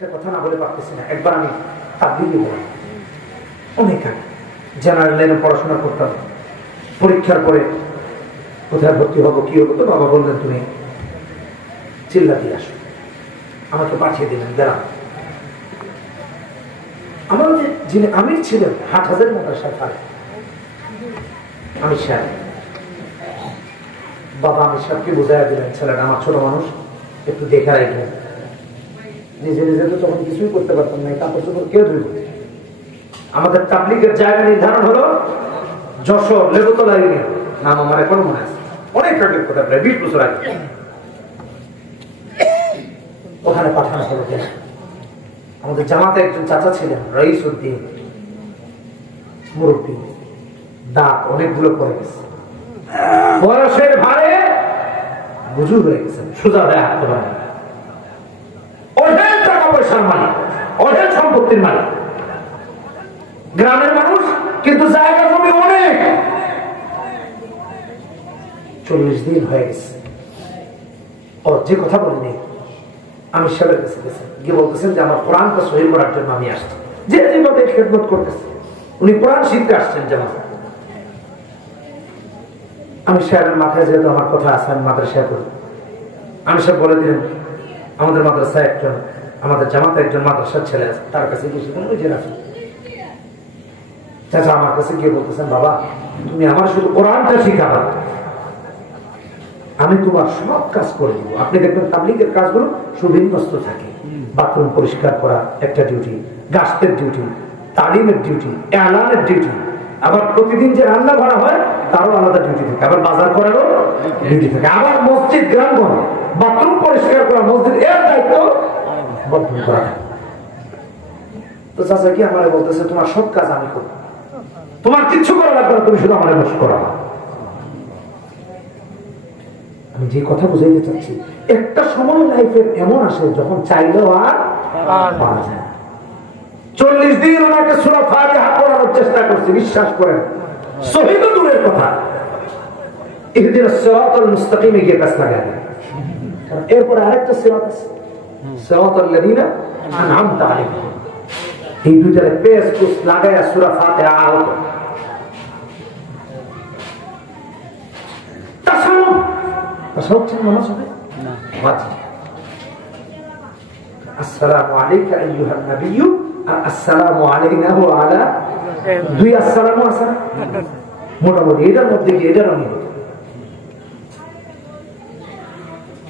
একটা কথা না বলে পারতেছি না। একবার আমি তাবলীগে বললাম, অনেক আগে জেনারেল লাইনে পড়াশোনা করতাম, পরীক্ষার পরে কোথায় ভর্তি হবো কি হবো, তো বাবা বললেন তুমি চিল্লা দিয়ে আসো, আমাকে পাঠিয়ে দিলেন গ্রাম। আমার যে যিনি আমির ছিলেন হাটহাজারী মাদ্রাসার ফারে আমির সাহেব, বাবা আমির সাহেবকে বোঝাইয়া দিলেন ছেলেটা আমার ছোট মানুষ, একটু দেখা রাখবেন। নিজে নিজে তো তখন কিছুই করতে পারতাম না, কাপড় চোপড় কেউ ধরবে। আমাদের তাবলীগের জায়গা নির্ধারণ হলো যশোর লেবুতলা ইউনিয়ন, নাম আমার এখনো মনে আছে, অনেক আগের কথা, প্রায় 20 বছর আগে। ওখানে পাঠানো হলো। আমাদের জামাতে একজন চাচা ছিলেন রইস উদ্দিন, মুরব্বী, দাঁত অনেকগুলো পড়ে গেছে, বয়সের ভারে বুজুর্গ হয়ে গেছেন, সোজা হয়ে হাঁটতে পারেন, অনেক টাকা পয়সার মালিক, অনেক সম্পত্তির মালিক, গ্রামের মানুষ, কিন্তু জায়গা জমি অনেক। 40 দিন হয়ে গেছে, ও যে কথা বলেনি আমি সাহেবের কাছে গেছেন, গিয়ে বলতেছেন যে আমার কোরআনটা সহি করার জন্য আমি আসছি। যে যেভাবে খেদমত করতেছে, উনি কোরআন শিখতে আসছেন জামাত। আমি সাহেবের মাথায় যেহেতু আমার কথা আছে, আমি মাদ্রাসায় পড়ি, আমি সব বলে দিলেন আমাদের মাদ্রাসায় একজন, আমাদের জামাতে একজন মাদ্রাসার ছেলে আছে, তার কাছে গিয়ে ওই যে রাখি চাচা আমার কাছে গিয়ে বলতেছেন, বাবা তুমি আমার শুধু কোরআনটা শিখাবা, আমি তোমার সব কাজ করে দিব। আপনি দেখবেন তাবলীগের কাজগুলো সুবিন্যস্ত থাকে, বাথরুম পরিষ্কার করা একটা ডিউটি, গাছের ডিউটি, তালিমের ডিউটি, এলানের ডিউটি, আবার প্রতিদিন যে রান্না করা হয় তারও আলাদা ডিউটি থাকে, আবার বাজার করারও ডিউটি থাকে, আবার মসজিদ গ্রামগঞ্জ বাথরুম পরিষ্কার করা, মসজিদ এর দায়িত্ব বর্ধন করা। তো চাচা কি আমার বলতেছে তোমার সব কাজ আমি করবো, তোমার কিচ্ছু করা লাগবে না, তুমি শুধু আমার বস করা। আমি যে কথা বুঝাইতে চাচ্ছি, একটা সময় লাইফের এমন আসে যখন চাইলেও আর পাওয়া যায়। 40 দিন ওনাকে সূরা ফাতিহা পড়ানোর চেষ্টা করছি, বিশ্বাস করেন শহীদ দূরের কথা, ইহদিনাস সিরাতাল মুস্তাকিমে গিয়ে কাজ লাগায়। কারণ এরপর আরেকটা সিরাত আছে, সিরাতাল লাযিনা আনআমতা আলাইহিম। এই দুইটারে পেস কুস লাগায়া সূরা ফাতিহা আহত। আসসালামু আলাইকা আইয়ুহান নাবিয়্যু আসসালামু আলাইনা ওয়া আলা, দুই আসসালামু আছে মোটামুটি, এটার মধ্যে কি এটারও নেই।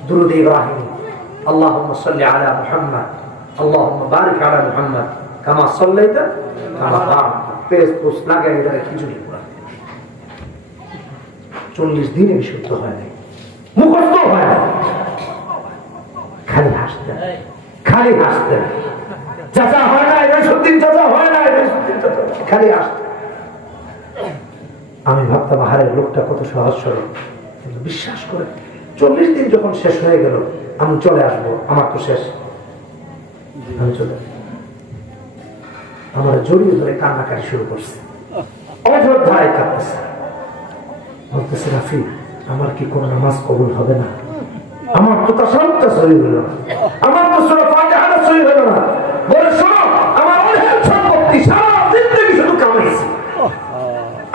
দুরূদ ইব্রাহিম, আল্লাহুম্মা সাল্লি আলা মুহাম্মাদ আল্লাহুম্মা বারিক আলা মুহাম্মাদ কামা সাল্লাইতা কামা বারাকতা, পেস কুস লাগায় এটারে খিচুড়ি পড়া। 40 দিনে বিশুদ্ধ হয় নাই, মুখস্থ হয় না, খালি হাসতেন, খালি হাসতেন। চাচা হয় না, এটা সত্যি চাচা হয় না, এটা সত্যি চাচা, খালি হাসতেন। আমি ভাবতাম আহারে লোকটা কত সহজ সরল, কিন্তু বিশ্বাস করে 40 দিন যখন শেষ হয়ে গেল, আমি চলে আসবো, আমার তো শেষ, আমি চলে আমার জড়িয়ে ধরে কান্নাকাটি শুরু করছে, অযোধ্যায় কাঁদতেছে, বলতেছে রাফি আমার কি কোন নামাজ কবুল হবে না, আমার তো তাসাউদটা সহি হলো না, আমার তো সূরা ফাতিহা সহি হলো না। বলে শোনো, আমার অনেক সম্পত্তি সারা জিন্দেগি শুধু কামাইছি,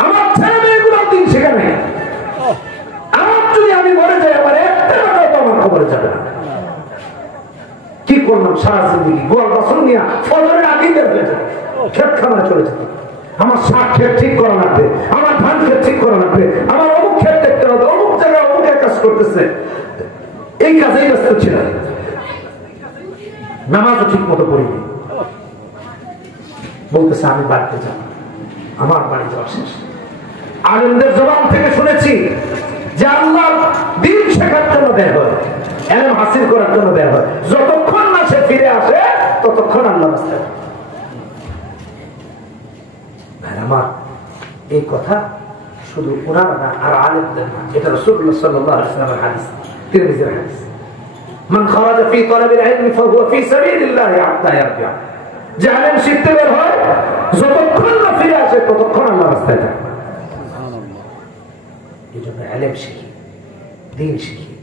আমার ছেলে মেয়েগুলো দিন সেখানে, আমার যদি আমি মরে যাই আমার একটা টাকাও তো আমার খবরে যাবে না। কি করলাম সারা জিন্দেগি, গোয়াল বাছুর নিয়ে ফজরের আগেই বের হয়ে যাবে, ক্ষেত খামারে চলে যেত, আমার শাক ক্ষেত ঠিক করা লাগবে, আমার ধান ক্ষেত ঠিক করা লাগবে, আমার অমুক ক্ষেত দেখতে হবে, অমুক জায়গায় অমুক কাজ করতেছে, এই কাজেই ব্যস্ত ছিল, নামাজও ঠিক মতো পড়িনি। বলতেছে আমি বাড়িতে যাব, আমার বাড়ি যাওয়া শেষ। আলেমদের জবান থেকে শুনেছি যে আল্লাহ দিন শেখার জন্য বের হয়, ইলম হাসিল করার জন্য বের হয়, যতক্ষণ না সে ফিরে আসে ততক্ষণ আল্লাহ রাস্তায়। আমার এই কথা শুধু ওনারা না, আর আলেমদের না, এটা রাসূলুল্লাহ সাল্লাল্লাহু আলাইহি ওয়াসাল্লামের হাদিস, তিরমিজির হাদিস, মান খারাজা ফি তালাবিল ইলমি ফাহুয়া ফি সাবিলিল্লাহ হাত্তা ইয়ারজা। যে আলেম শিখতে বের হয়, যতক্ষণ না ফিরে আসে ততক্ষণ আল্লাহর রাস্তায় থাকে। সুবহানাল্লাহ। এজন্য ইলম শিখি, দ্বীন শিখি,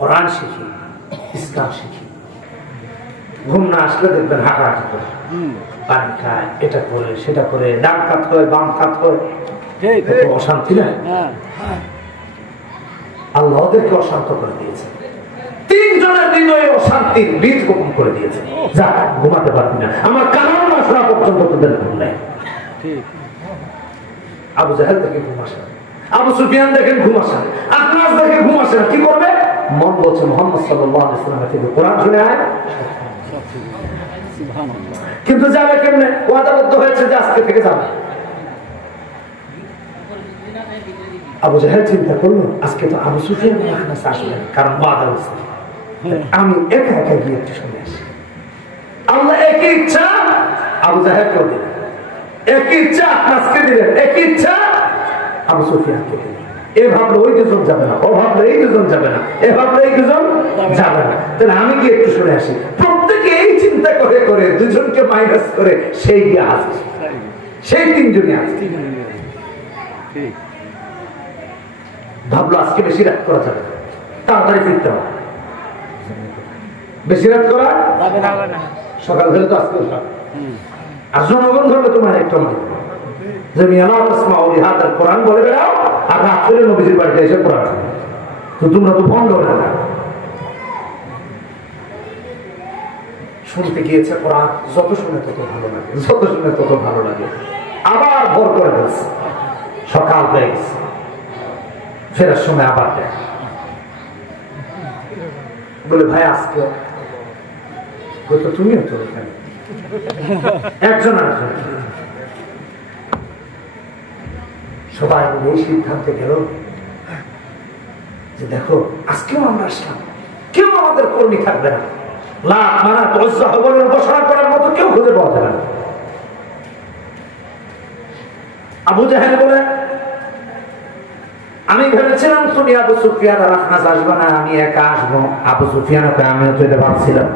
কোরআন শিখি, ইসলাম শিখি। ঘুম না আসলে দেখবেন হাঁটাহাঁটি করে, পানি খায়, এটা করে সেটা করে, ডান কাত হয় বাম কাত হয়, অশান্তি না? আল্লাহ ওদেরকে অশান্ত করে দিয়েছে। 3 জনের হৃদয়ে অশান্তির বীজ বপন করে দিয়েছে। যা ঘুমাতে পারবি না, আমার কারণ না শোনা পর্যন্ত তোদের ঘুম নেই। আবু জাহেল দেখে ঘুম আসে, আবু সুফিয়ান দেখেন ঘুম আসে, আখনাস দেখে ঘুম আসে না। কি করবে? মন বলছে মুহাম্মদ সাল্লাল্লাহু আলাইহি ওয়াসাল্লাম থেকে কোরআন শুনে আয়। কিন্তু যাবে কেমনে? ওয়াদাবদ্ধ হয়েছে যে আজকে থেকে যাবে। আবু জাহেল চিন্তা করলো আজকে তো আবু সুফিয়ান আখনাস আসবে, কারণ ওয়াদা হয়েছে। আমি একা একা গিয়ে একটু শুনে আসি। আল্লাহ একই ইচ্ছা আবু জাহেলকেও দিলেন, একই ইচ্ছা আখনাসকে দিলেন, একই ইচ্ছা আবু সুফিয়ানকে দিলেন। এ ভাবলো ওই দুজন যাবে না, ও ভাবলো এই দুজন যাবে না, এ ভাবলো এই দুজন যাবে না, তাহলে আমি গিয়ে একটু শুনে আসি। প্রত্যেকে এই চিন্তা করে করে দুজনকে মাইনাস করে সেই গিয়ে আসে, সেই 3 জনই আসে। ভাবলো আজকে বেশি রাত করা যাবে, তাড়াতাড়ি ফিরতে হবে। বেশি রাত করা যাবে না, সকাল হলে তো আজকে আর জনগণ ধরবে তোমার একটা মানে যে কোরআন বলে বেড়াও আর রাত করে নবীজির বাড়িতে এসে কোরআন, তো তোমরা তো বন্ধ না। শুনতে গিয়েছে কোরআন, যত শুনে তত ভালো লাগে, যত শুনে তত ভালো লাগে। আবার ভোর করে গেছে, সকাল হয়ে গেছে, ফেরার সময় আবার দেখ বলে ভাই আজকে হয়তো তুমিও তো এখানে একজন আরেকজন সবাই এই সিদ্ধান্তে গেল যে দেখো আজকেও আমরা আসলাম, কেউ আমাদের কর্মী থাকবে না, লাখ মানা তজ্জা হবনের ঘোষণা করার মতো কেউ খুঁজে পাওয়া যাবে না। আবু জাহেল বলে আমি ভেবেছিলাম তুমি আবু সুফিয়ান আর আখনাস আসবে না, আমি একা আসবো। আবু সুফিয়ান আমিও তো এটা ভাবছিলাম,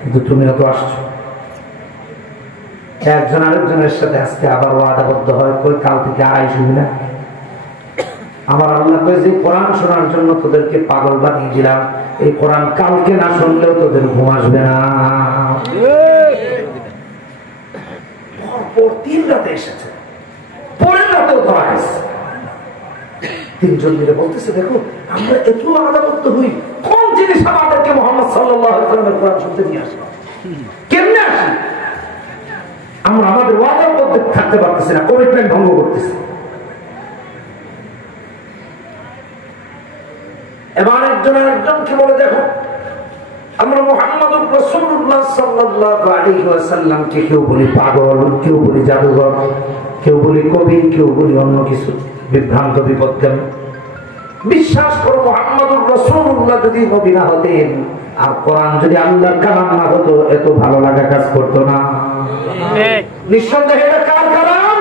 কিন্তু তুমিও তো আসছো। একজন আরেকজনের সাথে আজকে আবার ওয়াদাবদ্ধ হয়, কই কাল থেকে আড়াই শুনি না। আমার আল্লাহ কই যে কোরআন শোনার জন্য তোদেরকে পাগল বানিয়ে দিলাম, এই কোরআন কালকে না শুনলেও তোদের ঘুম আসবে না। পরপর 3 রাতে এসেছে, পরের রাতেও ধরা গেছে। 3 জন মিলে বলতেছে দেখো আমরা এত আদাবদ্ধ হই, কোন জিনিস আমাদেরকে মুহাম্মদ সাল্লাল্লাহু আলাইহি ওয়াসাল্লামের কোরআন শুনতে নিয়ে আসে, কেমনে আসি? আমরা আমাদের ওয়াদার মধ্যে থাকতে পারতেছি না, কমিটমেন্ট ভঙ্গ করতেছি। এবার একজনকে বলে দেখো আমরা মুহাম্মদুর রাসূলুল্লাহ সাল্লাল্লাহু আলাইহি ওয়াসাল্লামকে কেউ বলি পাগল, কেউ বলি জাদুঘর, কেউ বলি কবি, কেউ বলি অন্য কিছু, বিভ্রান্ত বিপদগামী। বিশ্বাস করো মুহাম্মদুর রাসূলুল্লাহ যদি নবী না হতেন আর কোরআন যদি আল্লাহর কালাম না হতো, এত ভালো লাগা কাজ করতো না। নিঃসন্দেহে এটা কার কালাম?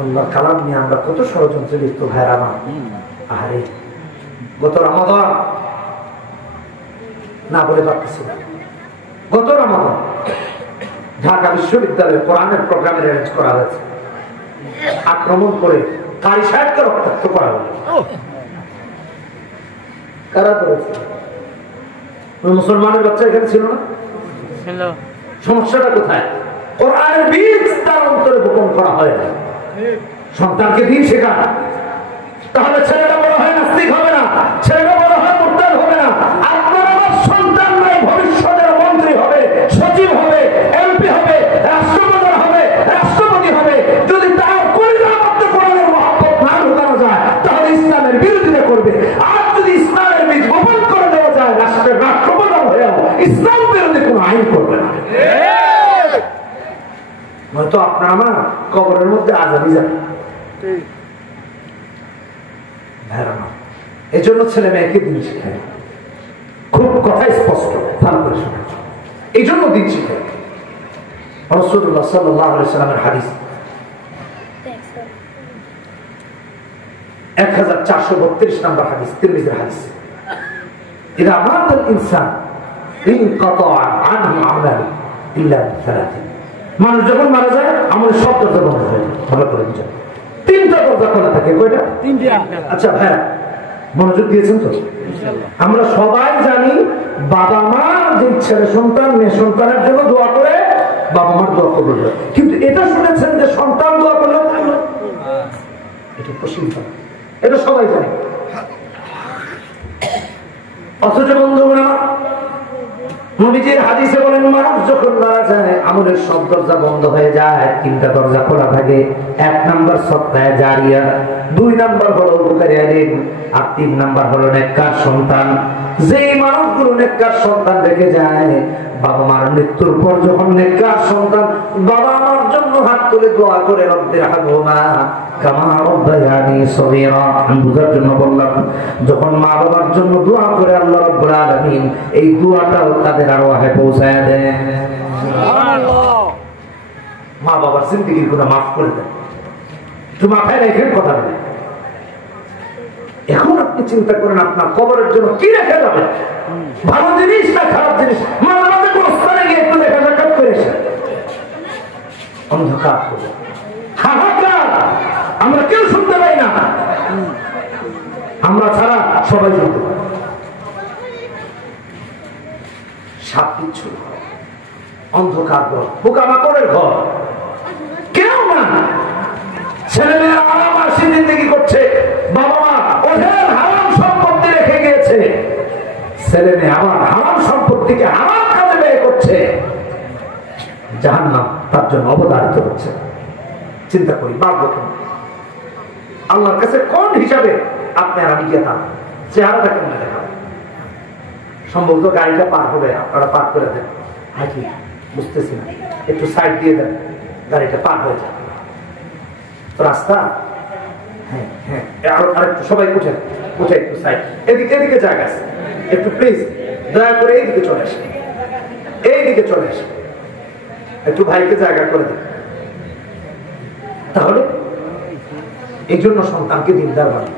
আল্লাহর কালাম নিয়ে আমরা কত ষড়যন্ত্রে লিপ্ত ভাইরা আমার। আরে গত রমাদান না বলে পারতেছি না, গত রমাদান ঢাকা বিশ্ববিদ্যালয়ে কোরআনের প্রোগ্রামের অ্যারেঞ্জ করা হয়েছে, আক্রমণ করে কারি সাহেবকে রক্তাক্ত করা হলো। কারা করেছে? মুসলমানের বাচ্চা এখানে ছিল না? সমস্যাটা কোথায়? কোরআনের বীজ তার অন্তরে বপন করা হয় না। সন্তানকে দিন শেখা, তাহলে ছেলেটা বড় হয় নাস্তিক হবে না, ছেলেটা বড় হয় মুরতাদ হবে না। আপনার আমার সন্তান নাই ভবিষ্যতের মন্ত্রী হবে, সচিব হবে, এমপি হবে, রাষ্ট্রপ্রধান হবে, রাষ্ট্রপতি হবে। যদি তার পরিবার মধ্যে কোরআনের মহব্বত না ঢোকানো যায় তাহলে ইসলামের বিরোধিতা করবে। আর যদি ইসলামের বীজ বপন করে দেওয়া যায়, রাষ্ট্রের রাষ্ট্রপ্রধান হয়েও ইসলাম বিরোধী কোনো আইন করবে না। নয়তো আপনার আমার কবরের মধ্যে আজাদি যাবে। এই জন্য ছেলে মেয়েকে দিন শিখায়, খুব কথা স্পষ্ট ভালো করে শোনা। এই জন্য দিন শিখায়। রাসূলুল্লাহ সাল্লাল্লাহু আলাইহি ওয়াসাল্লামের হাদিস 1432 নম্বর হাদিস, তিরমিজির হাদিস, ইযা মাতাল ইনসান ইনকাতা আনহু আমালু ইল্লা বিসালাতিন। মানুষ যখন মারা যায় আমলের সব দরজা বন্ধ হয়ে যায়। ভালো করে বুঝেন, 3টা দরজা খোলা থাকে। কয়টা? 3টা। আচ্ছা ভাই, মনোযোগ দিয়েছেন তো? আমরা সবাই জানি বাবা মা যে ছেলে সন্তান মেয়ে সন্তানের জন্য দোয়া করে বাবা মার দোয়া কবুল হয়, কিন্তু এটা শুনেছেন যে সন্তান দোয়া করলে এটা প্রসিদ্ধ, এটা সবাই জানে। অথচ বন্ধুরা নবীজির হাদিসে বলেন মানুষ যখন মারা যায় আমলের সব দরজা বন্ধ হয়ে যায়, তিনটা দরজা খোলা থাকে। 1 নাম্বার সদকায়ে জারিয়া, 2 নাম্বার হলো উপকারী আলিম, আর 3 নাম্বার হলো নেককার সন্তান। যেই মানুষগুলো নেককার সন্তান রেখে যায়, বাবা মার মৃত্যুর পর যখন নেককার সন্তান বাবা মার জন্য হাত তুলে দোয়া করে রব্বিরহামহুমা কামা রাব্বায়ানি সগীরা, আমি বুঝার জন্য বললাম, যখন মা বাবার জন্য দোয়া করে আল্লাহ রাব্বুল আলামিন এই দোয়াটাও তাদের আরওয়াহে পৌঁছায় দেন। সুবহানাল্লাহ। মা বাবার জিন্দেগির গুনাহ মাফ করে দেন। তো মাথায় রেখে কথা বলে, এখন আপনি চিন্তা করেন আপনার কবরের জন্য কি রেখে যাবেন, ভালো জিনিস না খারাপ জিনিস? মাঝে মাঝে কোনো স্থানে গিয়ে একটু দেখা সাক্ষাৎ করে এসে অন্ধকার করবো, হাহাকার, আমরা কেউ শুনতে পাই না, আমরা ছাড়া সবাই শুনতে পাই। সাপ বিচ্ছু ঘর, অন্ধকার ঘর, পোকামাকড়ের ঘর, কেউ না। ছেলেমেয়েরা আরাম আসি জিন্দগি করছে, বাবা মা ওদের হারাম সম্পত্তি রেখে গিয়েছে, ছেলে মেয়ে আবার হারাম সম্পত্তিকে হারাম কাজে ব্যয় করছে, জাহান্নাম তার জন্য অবধারিত হচ্ছে। চিন্তা করি বাঁচবো কেন? আল্লাহর কাছে কোন হিসাবে আপনি আর আমি গিয়ে থাকবো? চেহারাটা কেমন দেখাবো? সম্ভবত গাড়িটা পার হবে, আপনারা পার করে দেন, হ্যাঁ কি বুঝতেছি না, একটু সাইড দিয়ে দেন, গাড়িটা পার হয়ে যাবে রাস্তা। হ্যাঁ হ্যাঁ, আরেকটু সবাই উঠে উঠে একটু সাইড, এদিকে এদিকে জায়গা আছে, একটু প্লিজ দয়া করে এইদিকে চলে আসে, এইদিকে চলে আসে, একটু ভাইকে জায়গা করে দেন। তাহলে এই জন্য সন্তানকে দিনদার বানাই,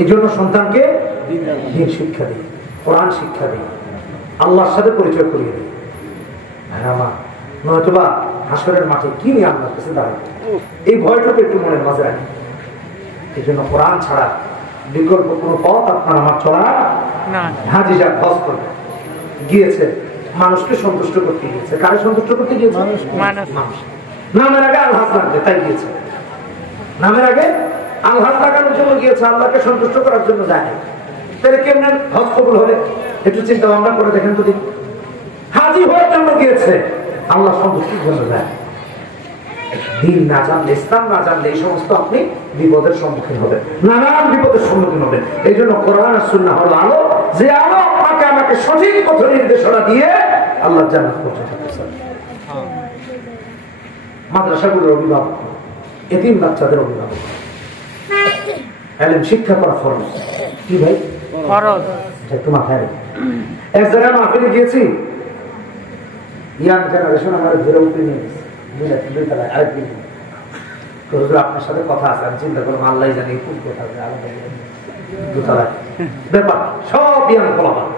এই জন্য সন্তানকে দিন শিক্ষা দিই, কোরআন শিক্ষা দিই, আল্লাহর সাথে পরিচয় করিয়ে দিই। আমার নয়তোবা হাসরের মাঠে কি নিয়ে আল্লাহর কাছে দাঁড়াবো, এই ভয়টাকে একটু মনের মাঝে রাখি। এই জন্য কোরআন ছাড়া বিকল্প কোনো পথ আপনার আমার চলা হাজি সাহেব হজ করবে গিয়েছে, মানুষকে সন্তুষ্ট করতে গিয়েছে। কারে সন্তুষ্ট করতে গিয়েছে? মানুষ। নামের আগে আলহাজ লাগবে তাই গিয়েছে, নামের আগে আলহাজ লাগানোর জন্য গিয়েছে, আল্লাহকে সন্তুষ্ট করার জন্য যায়। তাহলে কেমন হজ কবুল হবে? একটু চিন্তা ভাবনা করে দেখেন তো। হাজি হওয়ার জন্য গিয়েছে, আল্লাহ সন্তুষ্টির জন্য যায়। দিন না জানলে, ইসলাম না জানলে এই সমস্ত আপনি বিপদের সম্মুখীন হবেন, নানান বিপদের সম্মুখীন হবেন। এই জন্য কোরআন আর সুন্নাহ হলো আলো, যে আলো আপনাকে আমাকে সঠিক পথ নির্দেশনা দিয়ে আল্লাহ জান্নাত পৌঁছাতে পারে। মাদ্রাসাগুলোর অভিভাবক, এতিম বাচ্চাদের অভিভাবক, ইলম শিক্ষা করা ফরজ। কি ভাই? ফরজ। একটু মাথায় রাখি। এক জায়গায় মাহফিলে গিয়েছি, ইয়াং জেনারেশন আমার ঘেরে উঠে নিয়ে গেছে, আপনার সাথে কথা আছে, আমি চিন্তা করলাম আল্লাহ জানি খুব কথা দোতলায় ব্যাপার, সব ইয়াং ফলাফল।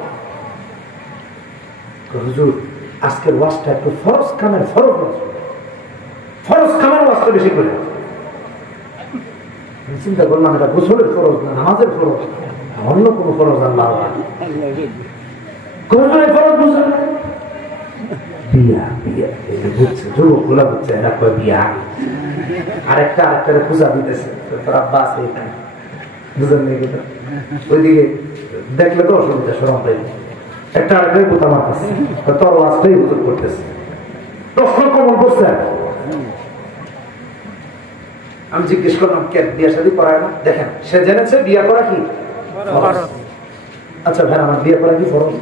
হুজুর আজকের ওয়াজটা একটু ফরজ কামের ফরজ কামের ওয়াজটা বেশি করে। চিন্তা করলাম এটা গোসলের ফরজ না, নামাজের ফরজ, অন্য কোনো ফরজ আল্লাহ গোসলের ফরজ বুঝলেন না? বিয়া বিয়া বুঝছে, যুবকগুলা বুঝছে, এরা কয় বিয়া। আরেকটা পূজা দিতেছে, তোর আব্বা আছে এখানে, বুঝলেন না? ওইদিকে দেখলে তো অসুবিধা, সরম পাই। একটা আরেকটাই পোতা মারতেছে, তোর ওয়াজটাই বুঝুক করতেছে, প্রশ্ন কমন করছে। আমি জিজ্ঞেস করলাম কে বিয়া শাদী করায় না? দেখেন সে জেনেছে বিয়া করা কি ফরজ। আচ্ছা ভাই আমার বিয়ে করা কি ফরজ?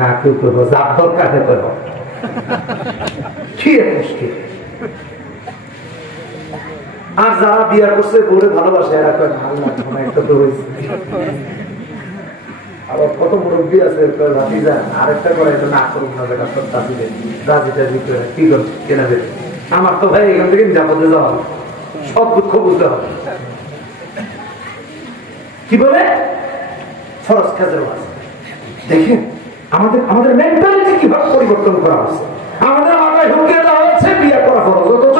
না কেউ করবো যার দরকার করবো, আর যারা বিয়া করছে বলে ভালোবাসে এরা কয় একটা তো হয়েছে। আবার কত মুরব্বী আছে আরেকটা করে না করুক না, রাজি টাজি করে কি করছে কেনা দেবে। আমার তো ভাই এখান থেকে নিরাপদে যাওয়া হবে, সব দুঃখ বুঝতে হবে। কি বলে ফরজ কাজের আছে। দেখেন আমাদের মেন্টালিটি কিভাবে পরিবর্তন করা হচ্ছে। আমাদের মাথায় ঢুকিয়ে দেওয়া হচ্ছে বিয়ে করা ফরজ, অথচ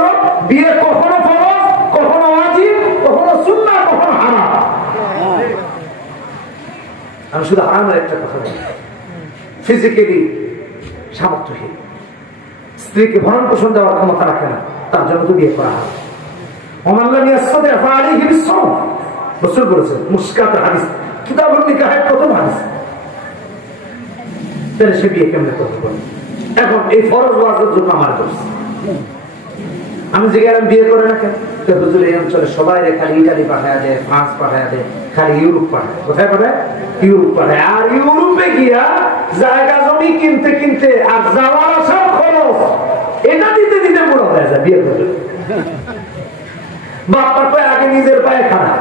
বিয়ে কখনো ফরজ, কখনো ওয়াজিব, কখনো সুন্নাহ, কখনো হারাম। আমি শুধু হারামের একটা কথা বলি, ফিজিক্যালি সামর্থ্যহীন, স্ত্রীকে ভরণ পোষণ দেওয়ার ক্ষমতা রাখে না, তার জন্য তো বিয়ে করা হয়। রাসূল বলেছেন, মুশকাতের হাদিস, কিতাবুন নিকাহের প্রথম হাদিস। তাহলে সে বিয়ে কেমনে করতে পারে? এখন এই ফরজ ওয়াজিবের জন্য আমার দোষ। আমি যে গেলাম বিয়ে করে না কেন, এই অঞ্চলে সবাই খালি ইটালি পাঠায় দেয়, ফ্রান্স পাঠায় দেয়, খালি ইউরোপ পাঠায়। কোথায় পাঠায়? ইউরোপ পাঠায়। আর ইউরোপে গিয়া জায়গা জমি কিনতে কিনতে আর যাওয়ার আসার খরচ এটা দিতে দিতে বুড়ো হয়ে যায় বিয়ে করে। বাপমার পায়ে আগে নিজের পায়ে খাড়া,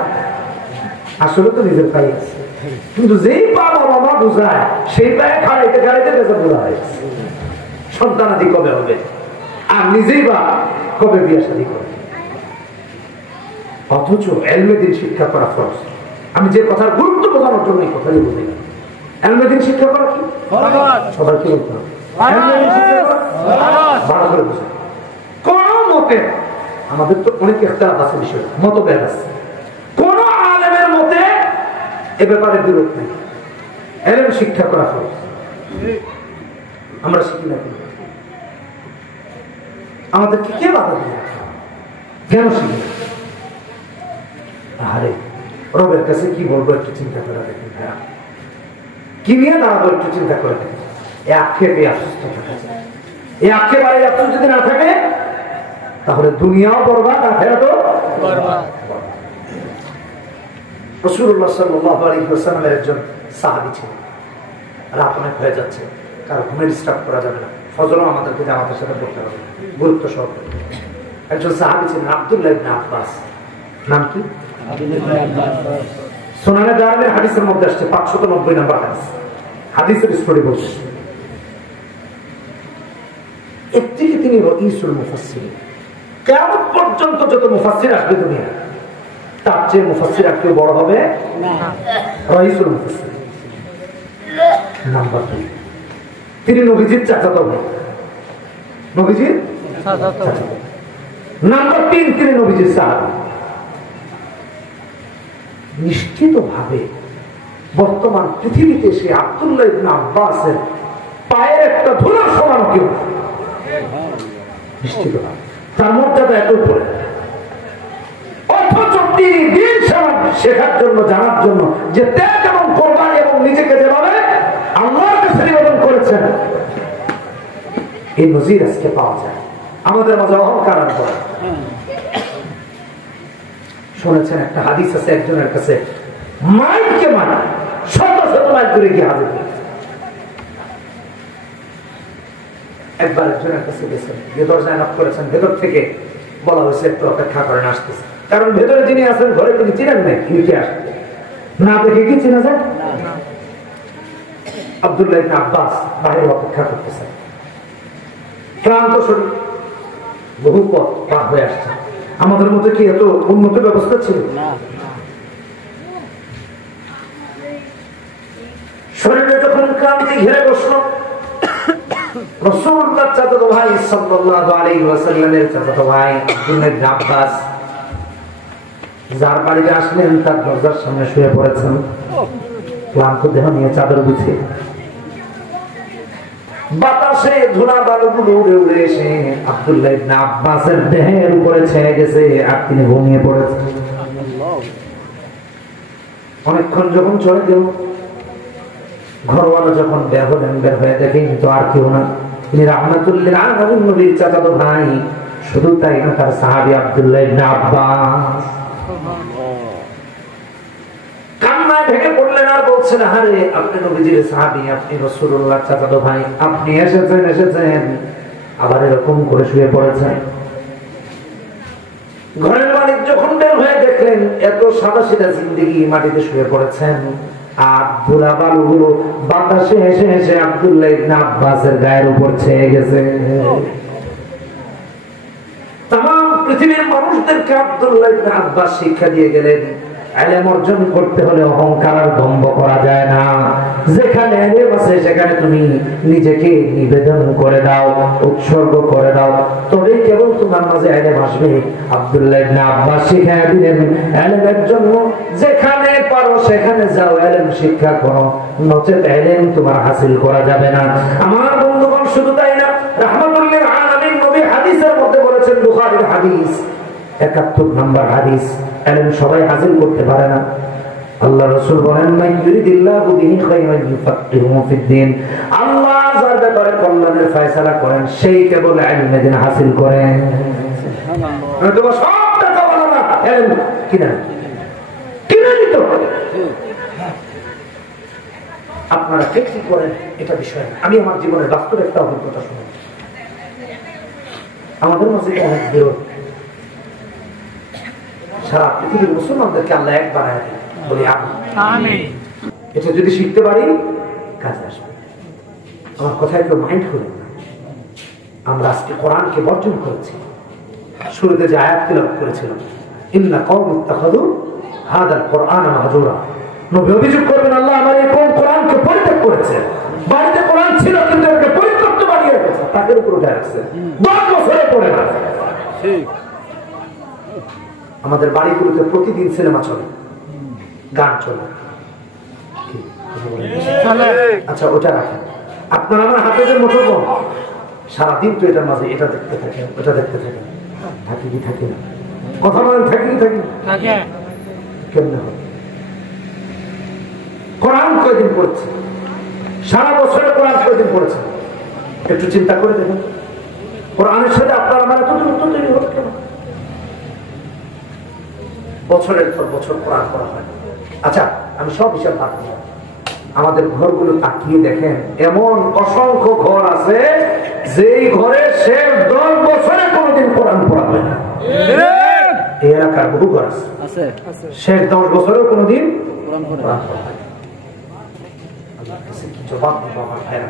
আসলে তো নিজের পায়ে আছে, কিন্তু যেই পা বাবা মা বুঝায় সেই পায়ে খাড়াইতে খাড়াইতে বেঁচে বুড়া হয়ে গেছে। সন্তানাদি কবে হবে, আর নিজেই বা কবে বিয়ে শাদী করে? অথচ ইলমে দ্বীন শিক্ষা করা ফরজ। আমি যে কথার গুরুত্ব বোঝানোর জন্য এই কথাই বলি, ইলমে দ্বীন শিক্ষা করা কি সবার কি বলতে হবে? কোন মতে, আমাদের তো অনেক ইখতিলাফ আছে, বিষয় মতভেদ আছে, কোন আলেমের মতে এ ব্যাপারে বিরোধ নেই। ইলম শিক্ষা করা ফরজ। আমরা শিখি না, আমাদেরকে কে বাধা দিয়ে কেন শিখি? আরে রবের কাছে কি বলবো একটু চিন্তা করে দেখেন, কি নিয়ে দাঁড়াবো একটু চিন্তা করে দেখেন। এই আক্ষেপে অসুস্থ থাকা যায়, এই আক্ষেপ আর আফসোস যদি না থাকে তাহলে দুনিয়াও বরবাদ, আখিরাতও বরবাদ। রাসূলুল্লাহ সাল্লাল্লাহু আলাইহি ওয়াসাল্লামের একজন সাহাবী ছিলেন, রাত অনেক হয়ে যাচ্ছে, কারো ঘুমের ডিস্টার্ব করা যাবে না, ফজরও আমাদেরকে জামাতের সাথে পড়তে হবে গুরুত্ব সহকারে। একজন সাহাবী ছিলেন আব্দুল্লাহ ইবনে আব্বাস। নাম কি? সুনানে দারমির হাদিসের মধ্যে আসছে 590 নম্বর হাদিস। হাদিসের স্টোরি বলছে, একদিকে তিনি রাইসুল মুফাসসিরিন, কিয়ামত পর্যন্ত যত মুফাসসির আসবে দুনিয়া তার চেয়ে মুফাসসির আর কেউ বড় হবে না, রাইসুল মুফাসসিরিন। নাম্বার 2, তিনি নবীজির চাচাতো ভাই, নবীজির চাচাতো। নাম্বার 3, তিনি নবীজির সাহাবী। নিশ্চিতভাবে বর্তমান পৃথিবীতে সে আব্দুল্লাহ ইবনে আব্বাসের পায়ের একটা ধুলার সমান কেউ নিশ্চিতভাবে, তার মর্যাদা এত উপরে। অথচ তিনি দ্বীন শেখার জন্য, জানার জন্য যে ত্যাগ এবং কোরবানি এবং নিজেকে যেভাবে আল্লাহর কাছে নিবেদন করেছেন, এই নজির আজকে পাওয়া যায়। আমাদের মাঝে অহংকার করে। শুনেছেন একটা হাদিস আছে, একজনের কাছে মাইলকে মাইল, শত শত মাইল করে গিয়ে হাজির হয়েছে। একবার একজনের কাছে গেছেন, গিয়ে দরজায় নক করেছেন, ভেতর থেকে বলা হয়েছে একটু অপেক্ষা করেন, আসতেছে। কারণ ভেতরে যিনি আছেন ঘরে তিনি চিনেন না, কি আসছে না দেখে কি চিনা যায়? আব্দুল্লাহ ইবনে আব্বাস বাইরে অপেক্ষা করতেছেন, ক্লান্ত শরীর, বহু পথ পার হয়ে আসছে। আমাদের মধ্যে কি এত উন্নত ব্যবস্থা ছিল? শরীরে যখন ক্লান্তি ঘিরে বসলো, রাসূলুল্লাহ চাচাতো ভাই সাল্লাল্লাহু আলাইহি ওয়াসাল্লামের চাচাতো ভাই আব্দুল্লাহ ইবনে আব্বাস যার বাড়িতে আসলেন তার দরজার সামনে শুয়ে পড়েছেন, ক্লান্ত দেহ নিয়ে চাদর বিছিয়ে। বাতাসে ধুলা বালুগুলো উড়ে উড়ে এসে আব্দুল্লাহ ইবনে আব্বাসের দেহের উপরে ছেয়ে গেছে, আর তিনি ঘুমিয়ে পড়েছেন। অনেকক্ষণ যখন চলে গেল, ঘরওয়ালা যখন বের হলেন, বের হয়ে দেখেন তো আর কেউ না, তিনি রাহমাতুল লিল আলামিন নবীর চাচাতো ভাই। শুধু তাই না, তার সাহাবী আব্দুল্লাহ ইবনে আব্বাস কান্নায় ভেঙে পড়লেন আর বলছেন, আরে আপনি নবীজির সাহাবী, আপনি রাসূলুল্লাহর চাচাতো ভাই, আপনি এসেছেন আবার এরকম করে শুয়ে পড়েছেন। ঘরের মালিক যখন বের হয়ে দেখলেন এত সাদা সিধা জিন্দেগি, মাটিতে শুয়ে পড়েছেন, আর ধুলা বালুগুলো বাতাসে এসে এসে আব্দুল্লাহ ইবনে আব্বাসের গায়ের উপর ছেয়ে গেছে। তামাম পৃথিবীর মানুষদেরকে আব্দুল্লাহ ইবনে আব্বাস শিক্ষা দিয়ে গেলেন, ইলম অর্জন করতে হলে অহংকার আর দম্ভ করা যায় না। যেখানে ইলম আছে সেখানে তুমি নিজেকে নিবেদন করে দাও, উৎসর্গ করে দাও, তবেই কেবল তোমার মাঝে ইলম আসবে। আব্দুল্লাহ ইবনে আব্বাস শিখায়া দিলেন ইলমের জন্য যেখানে পারো সেখানে যাও, ইলম শিক্ষা করো, নচেত ইলম তোমার হাসিল করা যাবে না। আমার বন্ধুগণ, শুধু তাই না, রাহমাতুল লিল আলামিন নবী হাদিসের মধ্যে বলেছেন, বুখারীর হাদিস 71 নম্বর হাদিস, ইলম সবাই হাসিল করতে পারে না। আল্লাহ রাসূল বলেন, মান ইউরিদিল্লাহু বিহি খায়রান ইউফাক্কিহু ফিদ্দীন, আল্লাহ যার ব্যাপারে কল্যাণের ফয়সালা করেন সেই কেবল ইলমে দিন হাসিল করেন। সুবহানাল্লাহ। তো সব টাকা বলা না, ইলম কিনা নিত। আপনারা কে কি করেন এটা বিষয় না, আমি আমার জীবনের বাস্তব একটা অভিজ্ঞতা শুনি। আমাদের মাঝে অনেক বিরোধ, সারা পৃথিবীর মুসলমানদেরকে আল্লাহ এক বানায় দেন, বলি আমিন। এটা যদি শিখতে পারি কাজে আসবে। আমার কথায় কেউ মাইন্ড করেন না। আমরা আজকে কোরআনকে বর্জন করেছি। শুরুতে যে আয়াত তেলাওয়াত করেছিলাম, ইন্না কওমি ইত্তাখাযু হাদাল কোরআন মাহজুরা, নবী অভিযোগ করবেন, আল্লাহ আমার এই কওম কোরআনকে পরিত্যাগ করেছে। বাড়িতে কোরআন ছিল কিন্তু এটাকে পরিত্যক্ত বানিয়ে রেখেছে, তাদের উপর উঠে রাখছে, 10 বছরে পড়ে না। ঠিক, আমাদের বাড়িগুলোতে প্রতিদিন সিনেমা চলে, গান চলে। আচ্ছা, ওটা রাখেন। আপনার আমার হাতে যে মুঠোফোন, সারাদিন তো এটার মাঝে এটা দেখতে থাকেন, ওটা দেখতে থাকেন, থাকি কি থাকি না, কথা বলেন, থাকি কি থাকি কেমনে হবে? কোরআন কয়দিন পড়েছে? সারা বছরে কোরআন কয়দিন পড়েছে? একটু চিন্তা করে দেখুন, কোরআনের সাথে আপনার আমার এত দূরত্ব তৈরি হলো কেন? বছরের পর বছর কোরআন পড়া হয়। আচ্ছা, আমি সব হিসাব বাদ দিলাম, আমাদের ঘরগুলো তাকিয়ে দেখেন, এমন অসংখ্য ঘর আছে যেই ঘরে শেষ 10 বছরে কোনোদিন কোরআন পড়া হয় না। এই এলাকার বহু ঘর আছে শেষ 10 বছরেও কোনোদিন কোরআন পড়া হয়। জবাব দিব আমার ভাইরা,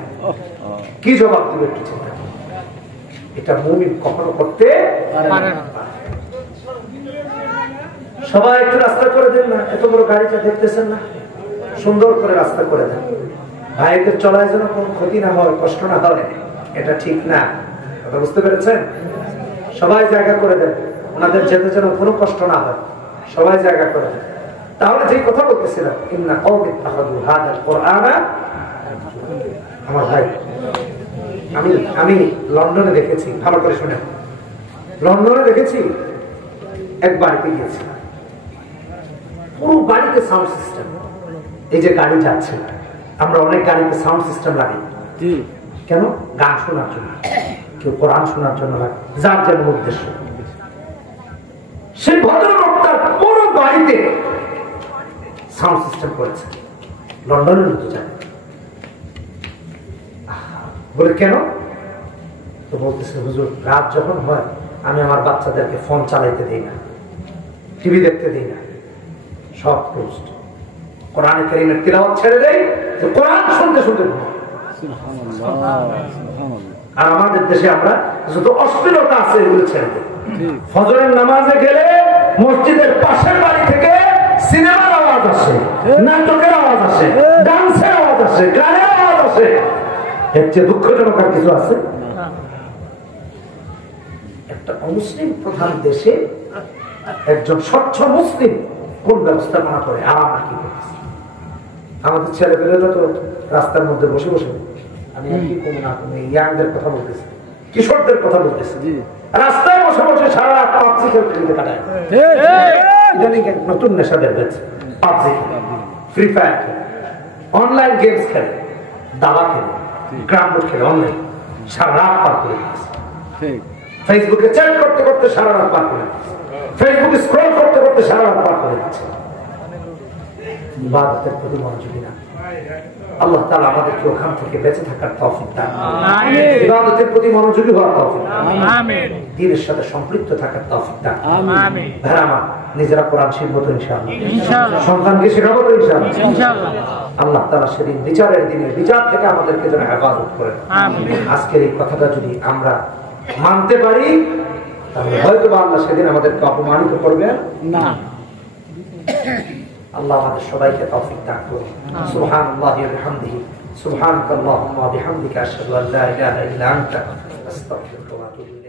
কি জবাব দিব একটু চিন্তা করুন। এটা মুমিন কখনো করতে পারে না। সবাই একটু রাস্তা করে দেন না, এত বড় গাড়িটা দেখতেছেন না, সুন্দর করে রাস্তা করে দেন। ভাইদের চলায় যেন কোনো ক্ষতি না হয়, কষ্ট না হয়, এটা ঠিক না। কথা বুঝতে পেরেছেন? সবাই জায়গা করে দেন, ওনাদের যেতে যেন কোনো কষ্ট না হয়, সবাই জায়গা করে দেন। তাহলে যে কথা বলতেছিলাম, ইন্না কওমি ইত্তাখাযু হাদাল কোরআনা, আমার ভাই, আমি লন্ডনে দেখেছি, ভালো করে শুনেন, লন্ডনে দেখেছি, এক বাড়িতে গিয়েছি, পুরো বাড়িতে সাউন্ড সিস্টেম। এই যে গাড়ি যাচ্ছে, আমরা অনেক গাড়িতে সাউন্ড সিস্টেম লাগাই, কেন? গান শোনার জন্য, কেউ কোরআন শোনার জন্য লাগে, যার যেমন উদ্দেশ্য। সেই ভদ্রলোকটার পুরো বাড়িতে সাউন্ড সিস্টেম করেছে, লন্ডনের মতো যায়। বলে কেন? তো বলতেছে, হুজুর, রাত যখন হয় আমি আমার বাচ্চাদেরকে ফোন চালাইতে দিই না, টিভি দেখতে দিই না, সব ক্লোজড। কোরআন কারীমের তিলাওয়াত ছেড়ে দেই, যে কোরআন শুনতে শুনতে ঘুমাই। আর আমাদের দেশে আমরা যত অশ্লীলতা আছে এগুলো ছেড়ে দিই। ফজরের নামাজে গেলে মসজিদের পাশের বাড়ি থেকে সিনেমার আওয়াজ আসে, নাটকের আওয়াজ আসে, ডান্সের আওয়াজ আসে, গানের আওয়াজ আসে। এর চেয়ে দুঃখজনক আর কিছু আছে? একটা অমুসলিম প্রধান দেশে একজন স্বচ্ছ মুসলিম কোন ব্যবস্থাপনা করে, আর আমরা কি করতেছি? আমাদের ছেলে পেলেরা তো রাস্তার মধ্যে বসে বসে, আমি কি কোনো না কোনো ইয়াংদের কথা বলতেছি, কিশোরদের কথা বলতেছি, রাস্তায় বসে বসে সারা রাত পাবজি খেলতে কাটায়। নতুন নেশা বেড়েছে, পাবজি খেলে, ফ্রি ফায়ার খেলে, অনলাইন গেমস খেলে, দাবা খেলে, গ্রাম বোর্ড খেলে, অনলাইন সারা রাত পার করে দিচ্ছে। ফেসবুকে চ্যাট করতে করতে সারা রাত পার করে দিচ্ছে, ফেসবুকে স্ক্রল করতে করতে সারা রাত পার করে দিচ্ছে। ইবাদতের প্রতি মনোযোগী না। আল্লাহ তাআলা আমাদেরকে ওখান থেকে বেঁচে থাকার তৌফিক দান করুন। আমিন। ইবাদতের প্রতি মনোযোগী হওয়ার তৌফিক দান করুন। আমিন। দ্বীনের সাথে সম্পৃক্ত থাকার তৌফিক দান করুন। আমিন। ভাইরা, নিজেরা কোরআন শিখব তো ইনশাআল্লাহ, ইনশাআল্লাহ। সন্তানকে শেখাবো তো ইনশাআল্লাহ, ইনশাআল্লাহ। আল্লাহ তাআলা সেদিন বিচারের দিনে বিচার থেকে আমাদেরকে যেন হেফাজত করেন। আমিন। আজকের এই কথাটা যদি আমরা মানতে পারি, তাহলে হয়তো আল্লাহ সেদিন আমাদেরকে অপমানিত করবেন না। আল্লাহ আমাদের সবাইকে তৌফিক দান করুন। সুবহানাল্লাহি ওয়া বিহামদিহি, সুবহানাকাল্লাহুম্মা ওয়া বিহামদিকা, আশহাদু আল্লা ইলাহা ইল্লা আনতা, আস্তাগফিরুকা ওয়া আতুবু ইলাইক।